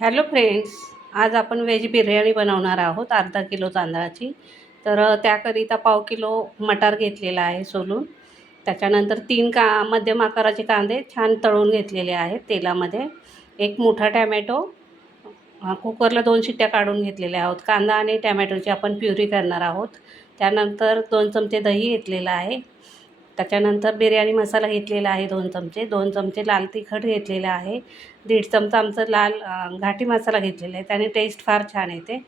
Hello friends. आज आपण veg biryani बनवणार आहोत अर्धा किलो तांदळाची. तर त्याकरिता पाव किलो मटार घेतलेला आहे सोलून. त्याच्यानंतर मध्यम आकाराचे कांदे छान तळून घेतलेले आहेत तेलामध्ये. एक मोठा टॅमॅटो कुकरला 2 शिट्ट्या काढून घेतलेल्या आहोत. कांदा आणि टॅमॅटोची आपण प्युरी करणार आहोत. त्यानंतर 2 चमचे दही घेतलेलं आहे. त्याच्यानंतर बिर्याणी मसाला घेतलेला आहे 2 चमचे. 2 चमचे लाल तिखट घेतलेलं आहे. 1.5 चमचा आमचं घाटी मसाला घेतलेला आहे, त्याने टेस्ट फार छान येते.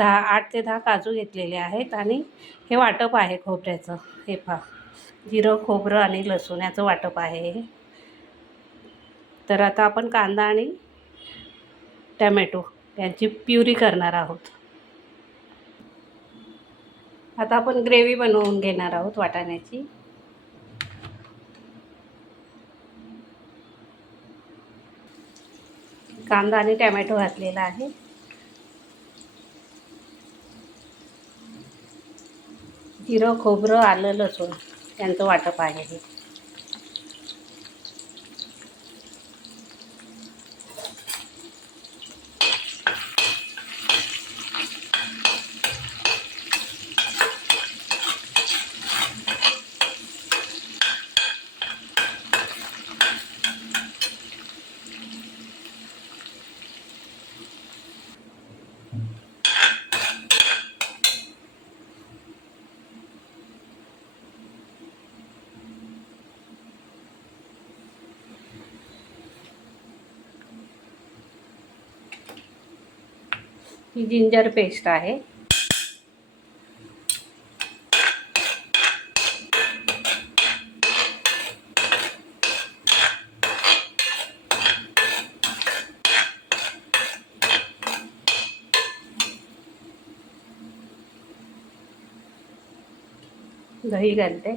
8 ते 10 काजू घेतलेले आहेत आणि हे वाटप आहे खोबऱ्याचं. हे पहा, जिरं, खोबरं आणि लसूण याचं वाटप आहे हे. तर आता आपण कांदा आणि टॅमॅटो यांची प्युरी करणार आहोत. आता आपण ग्रेव्ही बनवून घेणार आहोत वाटाण्याची. कांदा आणि टॅमॅटो घातलेला आहे. जिरं, खोबरं, आलं, लसूण यांचं वाटप आहे हे. ही जिंजर पेस्ट आहे. दही घालते.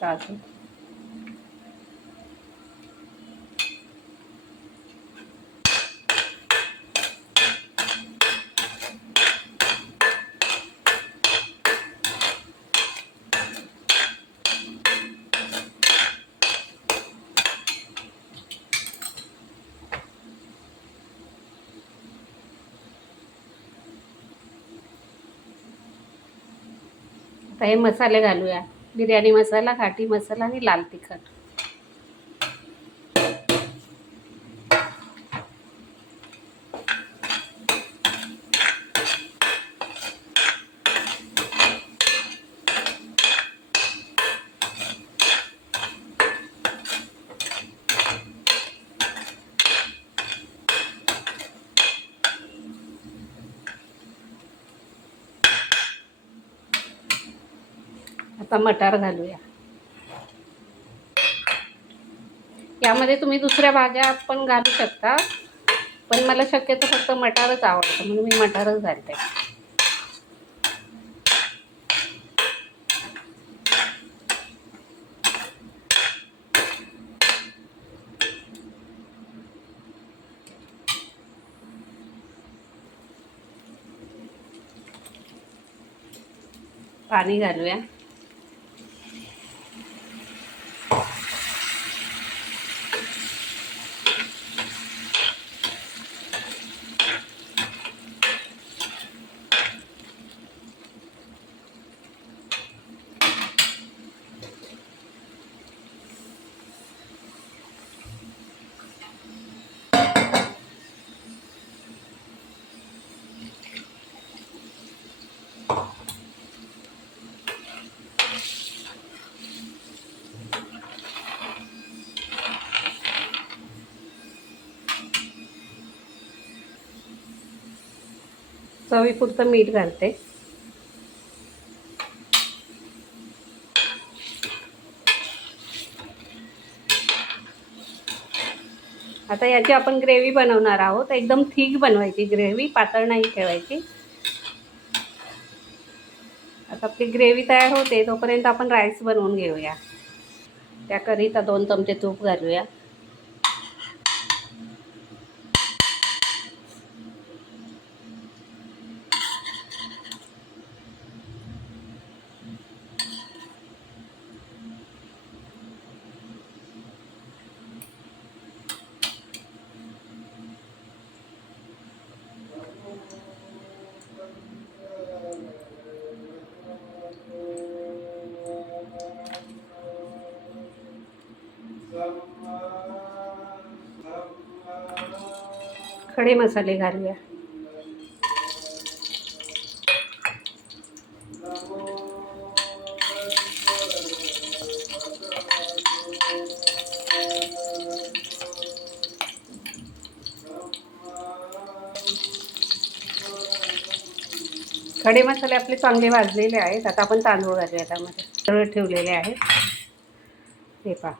काजू, आता हे मसाले घालूया. बिर्याणी मसाला, घाटी मसाला आणि लाल तिखट. आता मटार घालूया. यामध्ये तुम्ही दुसऱ्या भाज्या पण घालू शकता, पण मला शक्यतो फक्त मटारच आवडतं म्हणून मी मटारच घालते. पाणी घालूया. चवीपुरतं मीठ घालते. आता याची आपण ग्रेव्ही बनवणार आहोत. एकदम थिक बनवायची ग्रेव्ही, पातळ नाही ठेवायची. आता आपली ग्रेव्ही तयार होते तोपर्यंत आपण राईस बनवून घेऊया. त्याकरिता 2 चमचे तूप घालूया. खडे मसाले घालूया. खडे मसाले आपले चांगले भाजलेले आहेत. आता आपण तांदूळ घालूया त्यामध्ये. तांदूळ ठेवलेले आहेत, हे पहा.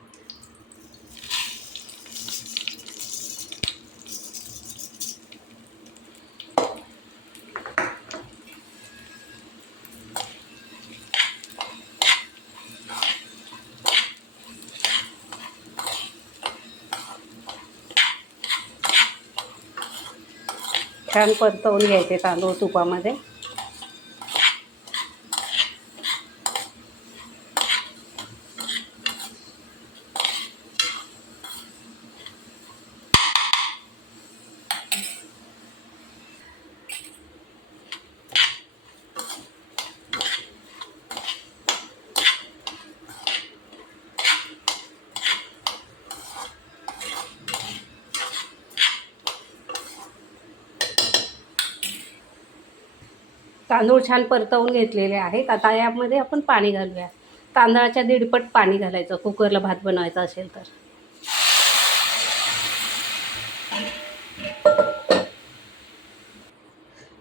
छान परतवून घ्यायचे तांदूळ तुपामध्ये. तांदूळ छान परतवून घेतलेले आहेत. आता यामध्ये आपण पाणी घालूया. तांदळाच्या दीडपट पाणी घालायचं कुकरला भात बनवायचा असेल तर.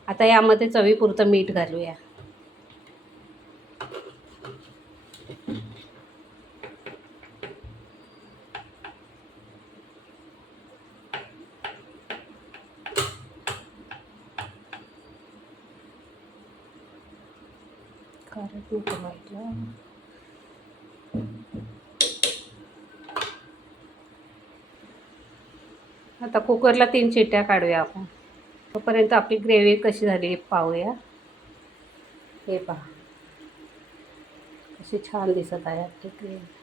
आता यामध्ये चवीपुरतं मीठ घालूया. आता कुकरला 3 शिट्ट्या काढूया आपण. तोपर्यंत आपली ग्रेव्ही कशी झाली पाहूया. हे पहा, कशी छान दिसत आहे आपली ग्रेव्ही.